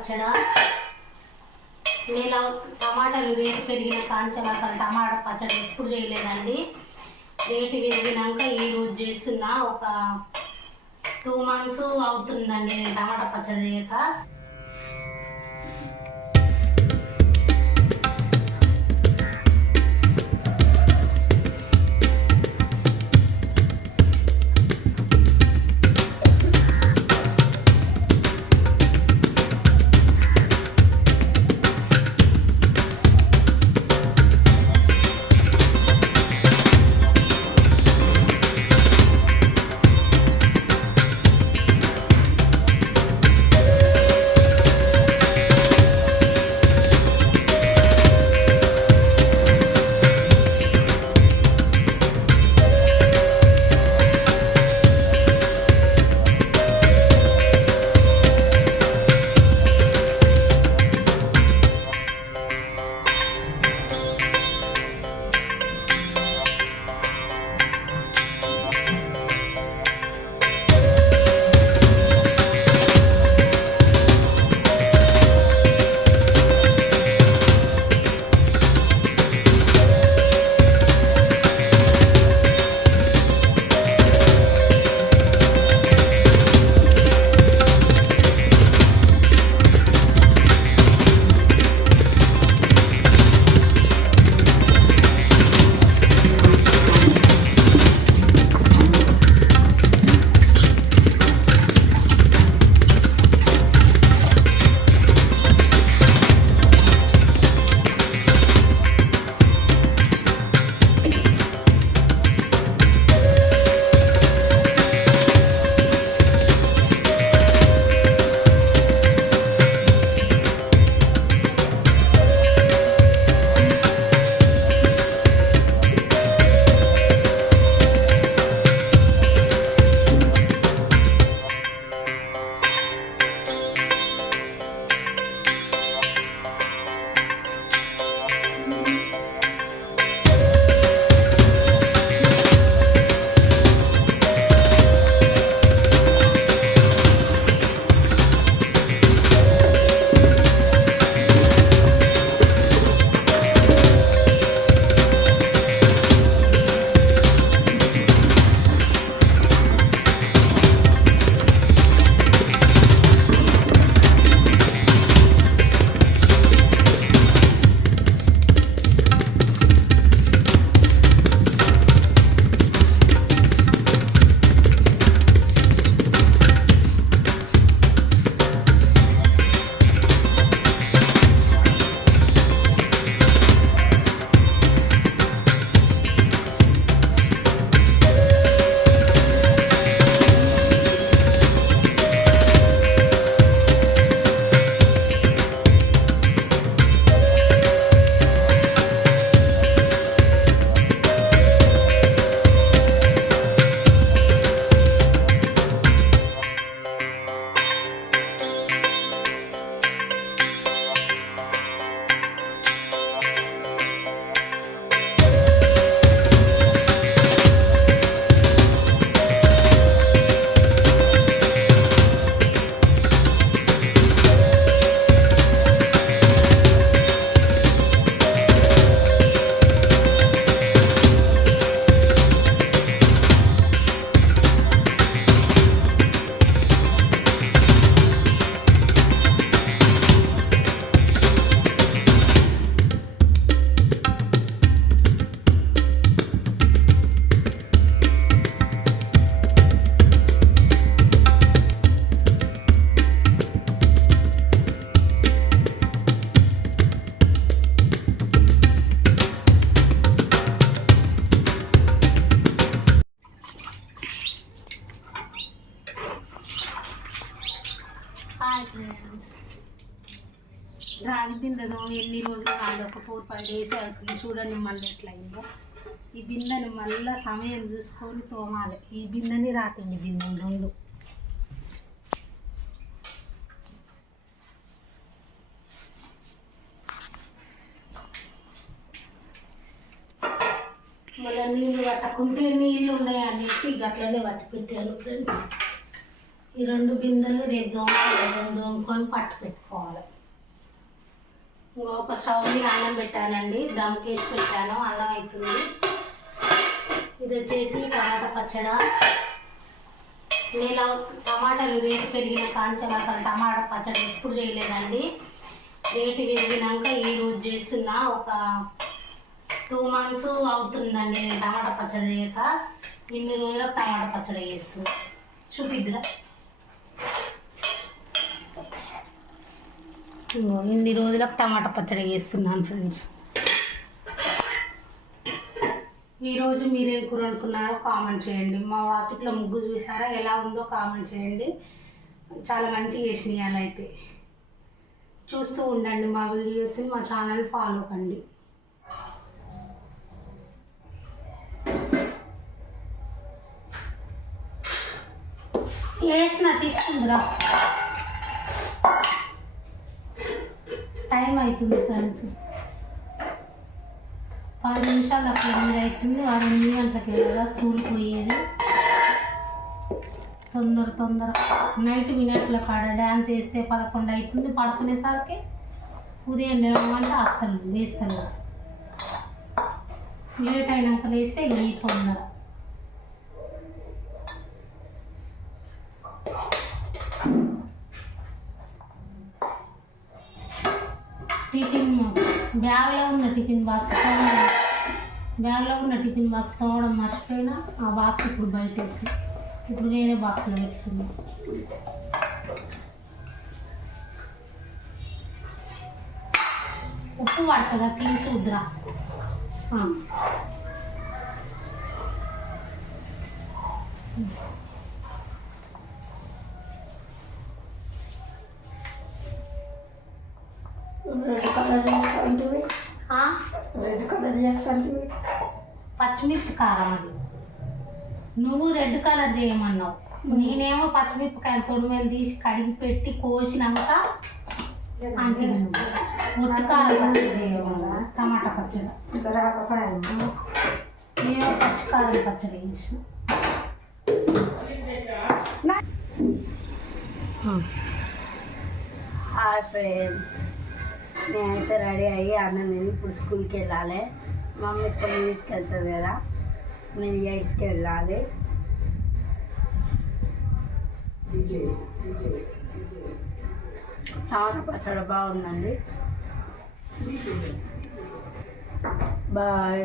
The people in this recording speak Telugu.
పచ్చడ నేను టమాటాలు రేటు పెరిగిన కాంచెలు అసలు టమాటా పచ్చడి ఎప్పుడు చేయలేదండి. రేటు పెరిగినాక ఈరోజు చేస్తున్నా ఒక టూ మంత్స్ అవుతుందండి నేను టమాటా పచ్చడి చేయక. రాగి బిందెను ఎన్ని రోజులు కాదు ఒక ఫోర్ ఫైవ్ డేస్ అవుతుంది. చూడండి మళ్ళీ ఎట్లా అయిందో ఈ బిందెని మళ్ళీ సమయం చూసుకొని తోమాలి. ఈ బిందెని రాతండి బిందెని రెండు. మళ్ళీ నీళ్ళు పట్టకుంటే నీళ్ళు ఉన్నాయి అనేసి గట్లనే పట్టి పెట్టాను ఫ్రెండ్స్ ఈ రెండు బిందెలు రేపు దోమలు రెండు దోముకొని పట్టు పెట్టుకోవాలి. ఇంకొక ఒక స్టవ్ మీద అన్నం పెట్టానండి. దమ్కేసి పెట్టాను. అన్నం అవుతుంది ఇది వచ్చేసి టమాటా పచ్చడి. నేను టమాటాలు రేటు పెరిగిన కాంచెలు అసలు టమాటా పచ్చడి ఎప్పుడు చేయలేదండి. రేటు పెరిగినాక ఈ రోజు చేస్తున్నా. ఒక టూ మంత్స్ అవుతుందండి నేను టమాటా పచ్చడి చేయక. ఇన్ని రోజులకు టమాటా పచ్చడి చేస్తున్నా. చూపిద్దురా. ఇన్ని రోజులకు టమాటా పచ్చడి చేస్తున్నాను ఫ్రెండ్స్ ఈరోజు మీరేం కూర అనుకున్నారో కామెంట్ చేయండి. మా వాకిట్లో ముగ్గు చూసారా? ఎలా ఉందో కామెంట్ చేయండి. చాలా మంచిగా చేసినాయి అలా అయితే. చూస్తూ ఉండండి మా వీడియోస్ని మా ఛానల్ ఫాలో కండి. వేసిన తీసుకుందిరా. టైం అవుతుంది ఫ్రెండ్స్. పది నిమిషాలు అక్కడ ఎనిమిది అవుతుంది. వాడు ఎనిమిది గంటలకి కదా స్కూల్కి పోయేది. తొందర తొందర. నైట్ వినట్ల కాడ డ్యాన్స్ వేస్తే పదకొండు అవుతుంది. పడుకునేసరికి ఉదయం లేవమంటే అస్సలు లేస్తాను లేట్ అయినాక లేస్తే ఇక ఈ తొందర. టిఫిన్ బ్యాగ్లో ఉన్న టిఫిన్ బాక్స్ బ్యాగ్లో ఉన్న టిఫిన్ బాక్స్ తోవడం మర్చిపోయినా ఆ బాక్స్ ఇప్పుడు బయట వేసి ఇప్పుడు వేరే బాక్స్లో పెట్టుకున్నా. ఉప్పు పడుతుందా? తీసి వద్దురా ఆ. రెడ్ కలర్ చేస్తాంటివి? రెడ్ కలర్ చేస్తాంటివి పచ్చిమిర్చి కారం అది. నువ్వు రెడ్ కలర్ చేయమన్నావు. నేనేమో పచ్చిమిరపకాయలు తొడిమేలు తీసి కడిగి పెట్టి కోసినాక అంటే ఒట్టి కారం పచ్చడి చేయమన్నా టమాటా పచ్చడి. ఏమో పచ్చి కారం పచ్చడి చేసిన. Hi friends. నేనైతే రెడీ అయ్యి అన్నం తిని ఇప్పుడు స్కూల్కి వెళ్ళాలి. మమ్మీ తొమ్మిదికి వెళ్తుంది కదా. నేను ఎయిట్కి వెళ్ళాలి. టమాటా పచ్చడి బాగుందండి. బాయ్.